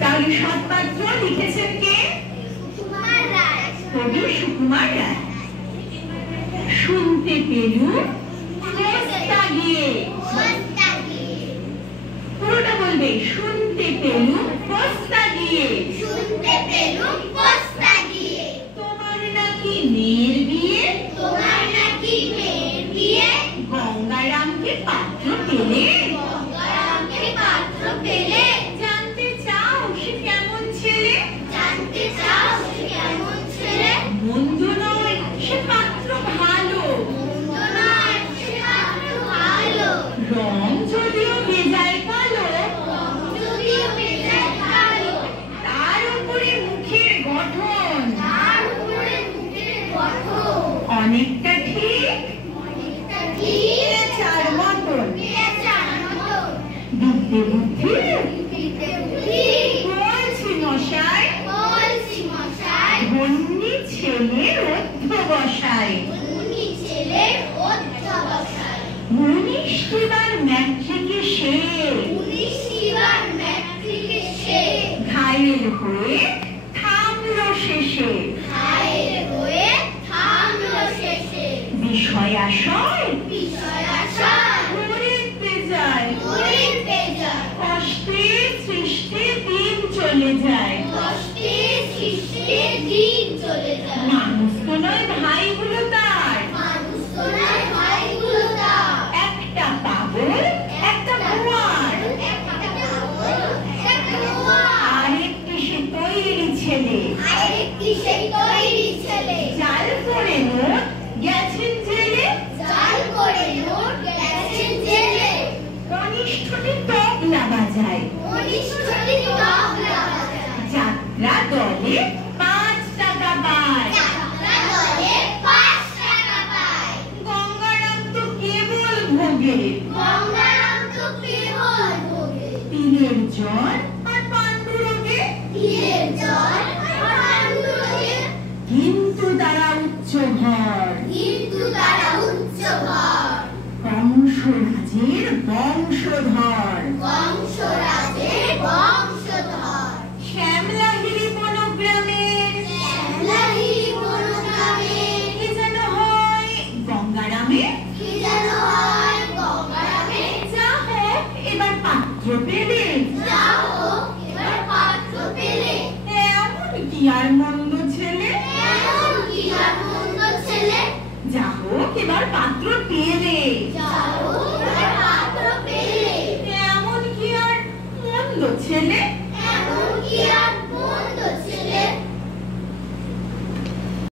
তাহলে সৎপাত্র লিখেছেন কে? কবি সুকুমার রায়। শুনতে পেলুম পোস্তা গিয়ে, পুরোটা বলবে। শুনতে পেলুম পোস্তা গিয়ে, তোমার নাকি মেয়ের বিয়ে, গঙ্গারামকে পাত্র পেলে, জানতে চাও সে কেমন ছেলে, মন্দ নয় সে পাত্র ভালো, রং যদিও বেজায় কালো, তার উপরে মুখের গঠন অনেকটা ঠিক চার মতন, বিদ্যে বুদ্ধি বলছি মশাই, ধন্যী ছেলের অধ্যবসায়, 19বার ম্যাট্রিকে সে ঘায়েল হয়ে থামল শেষে, বিষয়াশয় ঘুরিতে যায়, কষ্টে সৃষ্টে দিন চলে যায়, মানুষ তো নয় ভাইগুলো তার, একটা পাগল একটা ভুয়ার, আরেকটি সে তৈরি ছেলে, জাল করে নোট গেছেন জেলে, কনিষ্ঠটি তবলা বাজায়, যাত্রা দলে 5 টাকা পায়, গঙ্গারাম তো কেবল ভোগে, পীরের জ্বর আর পাণ্ডুরোগে, কিন্তু তারা উচ্চ ঘর, কংসরাজের বংশধর, শ্যামলাহিরি বনগ্রামের কি যেন হয় গঙ্গারামে, যা হোক এবার পাত্র পেলে, এমন কি আর মন্দ ছেলে, যা হোক এবার পাত্র পেলে, এমন কি আর মন্দ ছেলে।